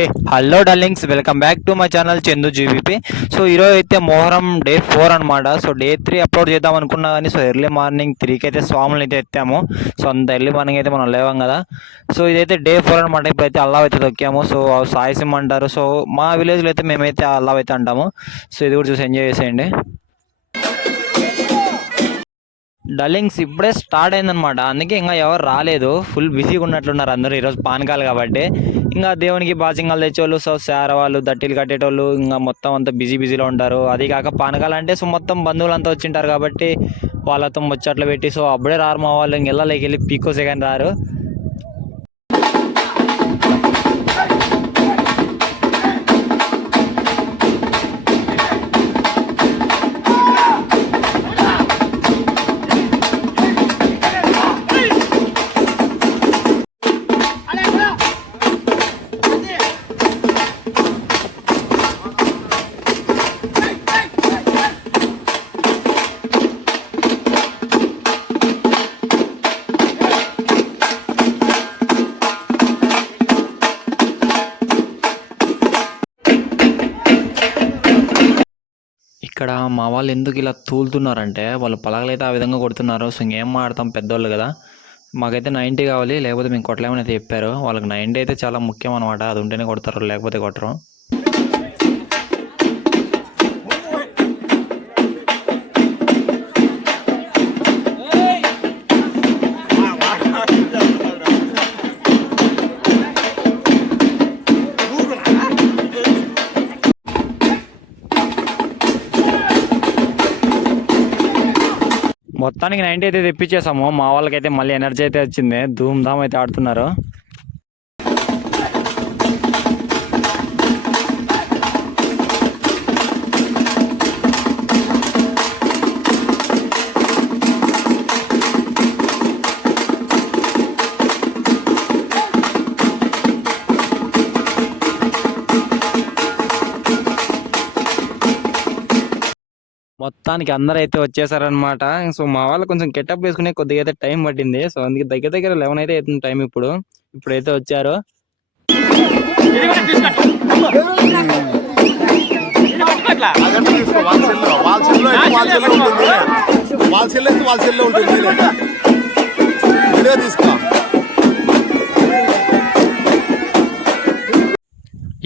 A hello darlings, welcome back to my channel Chandu GVP. So ఈరోజు అయితే Muharram day 4 అనమాట. So day 3 upload చేద్దాం అనుకున్నా కానీ సో ఎర్లీ మార్నింగ్ 3కి అయితే స్వాములు అయితే ఎత్తాము. సో అంత ఎర్లీ మార్నింగ్ అయితే మనం లేవాం కదా. సో ఇదైతే డే 4 అనమాట. ఇప్పుడైతే అల్లావ్ అయితే తొక్కాము. సో సాయి సింహ అంటారు. సో మా విలేజ్లో అయితే మేమైతే అల్లావ్ అయితే అంటాము. సో ఇది కూడా చూసి ఎంజాయ్ చేసేయండి. డల్లింగ్స్ ఇప్పుడే స్టార్ట్ అయిందనమాట. అందుకే ఇంకా ఎవరు రాలేదు. ఫుల్ బిజీగా ఉన్నట్లున్నారు అందరూ. ఈరోజు పానకాలు కాబట్టి ఇంకా దేవునికి బాసింగాలు తెచ్చేవాళ్ళు, సో శార వాళ్ళు, దట్టీలు కట్టేటోళ్ళు ఇంకా మొత్తం అంతా బిజీలో ఉంటారు. అది కాక పానకాలు అంటే సో మొత్తం బంధువులు అంతా వచ్చింటారు కాబట్టి వాళ్ళతో ముచ్చట్లు పెట్టి సో అప్పుడే రారు మా వాళ్ళు. ఇంకెళ్ళకి వెళ్ళి పీకోసే కానీ రారు. ఇక్కడ మా వాళ్ళు ఎందుకు ఇలా తూలుతున్నారంటే వాళ్ళు పలకలైతే ఆ విధంగా కొడుతున్నారు. సో ఇంకేం మాడతాం, పెద్దోళ్ళు కదా. మాకైతే 90 కావాలి, లేకపోతే మేము కొట్టలేమని అయితే చెప్పారు. వాళ్ళకి 90 అయితే చాలా ముఖ్యం అనమాట. అది ఉంటేనే కొడతారు, లేకపోతే కొట్టరు. మొత్తానికి 90 అయితే తెప్పించేసాము. మా వాళ్ళకైతే మళ్ళీ ఎనర్జీ అయితే వచ్చింది. ధూమ్ ధామ్ అయితే ఆడుతున్నారు. మొత్తానికి అందరూ అయితే వచ్చేసారనమాట. సో మా వాళ్ళు కొంచెం గెటప్ వేసుకునే కొద్దిగా అయితే టైం పట్టింది. సో అందుకే దగ్గర 11 అయితే అవుతుంది టైం. ఇప్పుడైతే వచ్చారు.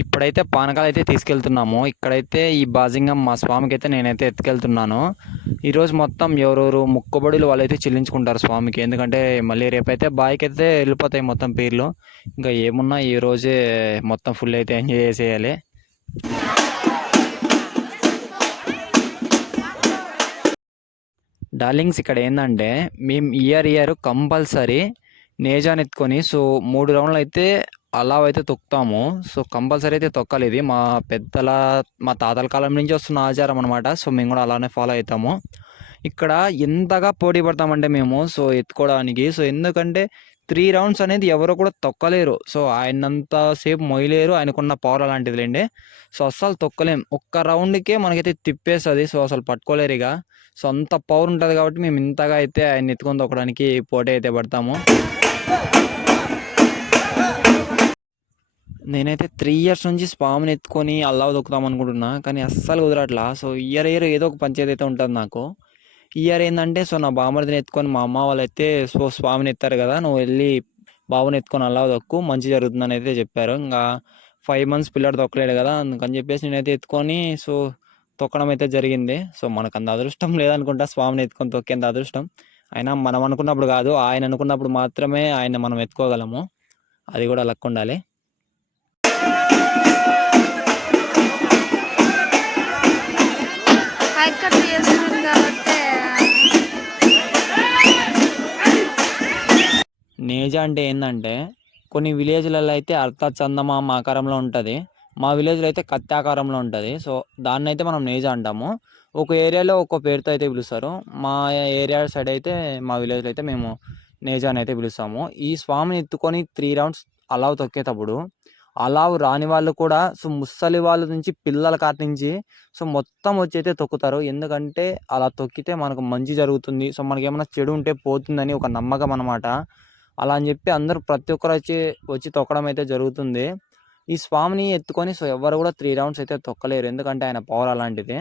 ఇప్పుడైతే పానకాలు అయితే తీసుకెళ్తున్నాము. ఇక్కడైతే ఈ బాజింగం మా స్వామికి అయితే నేనైతే ఎత్తుకెళ్తున్నాను. ఈరోజు మొత్తం ఎవరెవరు మొక్కుబడులు వాళ్ళైతే చెల్లించుకుంటారు స్వామికి. ఎందుకంటే మళ్ళీ రేపైతే బాయ్కి అయితే వెళ్ళిపోతాయి మొత్తం పీర్లు. ఇంకా ఏమున్నా ఈ రోజే మొత్తం ఫుల్ అయితే ఎంజాయ్ చేసేయాలి. డార్లింగ్స్, ఇక్కడ ఏంటంటే మేము ఇయర్ కంపల్సరీ నేజాన్ ఎత్తుకొని సో 3 రౌండ్లు అయితే అలా అయితే తొక్కుతాము. సో కంపల్సరీ అయితే తొక్కాలి. ఇది మా తాతల కాలం నుంచి వస్తున్న ఆచారం అనమాట. సో మేము కూడా అలానే ఫాలో అవుతాము. ఇక్కడ ఎంతగా పోటీ పడతామంటే మేము సో ఎత్తుకోవడానికి. సో ఎందుకంటే 3 రౌండ్స్ అనేది ఎవరు కూడా తొక్కలేరు. సో ఆయనంత సేపు మొయ్యలేరు. ఆయనకున్న పవర్ అలాంటిదిలేండి. సో అస్సలు తొక్కలేం. ఒక్క రౌండ్కే మనకైతే తిప్పేస్తుంది. సో అసలు పట్టుకోలేరు ఇక. సో అంత పవర్ ఉంటుంది కాబట్టి మేము ఇంతగా అయితే ఆయన ఎత్తుకొని తొక్కడానికి పోటీ అయితే పడతాము. నేనైతే 3 ఇయర్స్ నుంచి స్వామిని ఎత్తుకొని అల్లావ్ తొక్కుతాం అనుకుంటున్నా, కానీ అస్సలు కుదరట్లా. సో ఇయర్ ఏదో ఒక పంచాయతీ అయితే ఉంటుంది నాకు. ఇయర్ ఏంటంటే సో నా బామర్దిని ఎత్తుకొని మా అమ్మ వాళ్ళు అయితే సో స్వామిని ఎత్తారు కదా, నువ్వు వెళ్ళి బాబుని ఎత్తుకొని అల్లావ్ తొక్కు, మంచి జరుగుతుందని అయితే చెప్పారు. ఇంకా 5 months పిల్లడు తొక్కలేడు కదా, అందుకని చెప్పేసి నేనైతే ఎత్తుకొని సో తొక్కడం అయితే జరిగింది. సో మనకు అంత అదృష్టం లేదనుకుంటా స్వామిని ఎత్తుకొని తొక్కేంత అదృష్టం. అయినా మనం అనుకున్నప్పుడు కాదు, ఆయన అనుకున్నప్పుడు మాత్రమే ఆయన మనం ఎత్తుకోగలము. అది కూడా లక్ ఉండాలి. నేజ అంటే ఏంటంటే కొన్ని విలేజ్లలో అయితే అర్ధచందమామ ఆకారంలో ఉంటుంది. మా విలేజ్లో అయితే కత్తి ఆకారంలో ఉంటుంది. సో దాన్ని అయితే మనం నేజ అంటాము. ఒక ఏరియాలో ఒక్కో పేరుతో అయితే పిలుస్తారు. మా ఏరియా సైడ్ అయితే మా విలేజ్లో అయితే మేము నేజ అని అయితే పిలుస్తాము. ఈ స్వామిని ఎత్తుకొని 3 rounds అలావ్ తొక్కేటప్పుడు అలావ్ రాని వాళ్ళు కూడా సో ముసలి వాళ్ళ నుంచి పిల్లల కాటి నుంచి సో మొత్తం వచ్చి అయితే తొక్కుతారు. ఎందుకంటే అలా తొక్కితే మనకు మంచి జరుగుతుంది. సో మనకి ఏమైనా చెడు ఉంటే పోతుందని ఒక నమ్మకం అనమాట. అలా అని చెప్పి అందరూ ప్రతి ఒక్కరు వచ్చి తొక్కడం అయితే జరుగుతుంది. ఈ స్వామిని ఎత్తుకొని సో ఎవరు కూడా 3 రౌండ్స్ అయితే తొక్కలేరు. ఎందుకంటే ఆయన పవర్ అలాంటిది.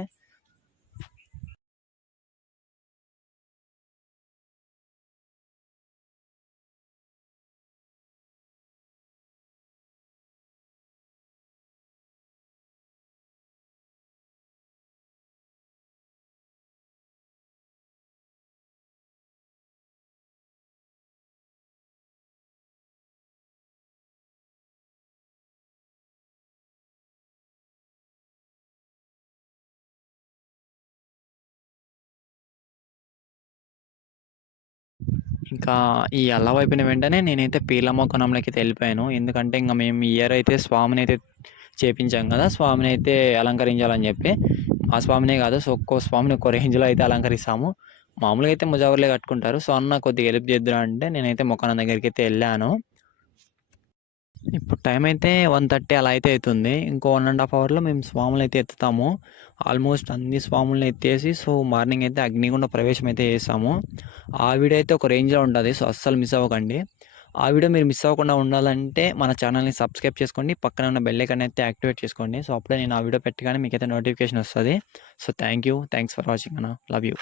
ఇంకా ఈ అల్లావ్ అయిపోయిన వెంటనే నేనైతే పీర్ల మొక్కనంలోకైతే వెళ్ళిపోయాను. ఎందుకంటే ఇంక మేము ఈ ఇయర్ అయితే స్వామినైతే చేపించాం కదా! స్వామినైతే అలంకరించాలని చెప్పి. ఆ స్వామినే కాదు సో ఒక్కో స్వామిని ఒక్కో రేంజ్‌లో అయితే అలంకరిస్తాము. మామూలుగా అయితే ముజావర్లే కట్టుకుంటారు. సో అన్న కొద్దిగా హెల్ప్ చేద్దురా అంటే నేనైతే మొకానం దగ్గరికైతే వెళ్ళాను. ఇప్పుడు టైం అయితే 1:30 అలా అయితే అవుతుంది. ఇంకో 1 ½ అవర్‌లో మేము స్వాములనైతే ఎత్తుతాము. ఆల్మోస్ట్ అన్ని స్వాములని ఎత్తేసి సో మార్నింగ్ అయితే అగ్నిగుండ ప్రవేశం అయితే చేసాము. ఆ వీడియో అయితే ఒక రేంజ్‌లో ఉంటది. సో అస్సలు మిస్ అవ్వకండి. ఆ వీడియో మీరు మిస్ అవ్వకుండా ఉండాలంటే మన ఛానల్‌ని సబ్స్క్రైబ్ చేసుకోండి. పక్కన ఉన్న బెల్ ఐకాన్ అయితే యాక్టివేట్ చేసుకోండి. సో అప్పుడే నేను ఆ వీడియో పెట్టగానే మీకైతే నోటిఫికేషన్ వస్తది. సో థ్యాంక్స్ ఫర్ వాచింగ్ అన్న. Love you.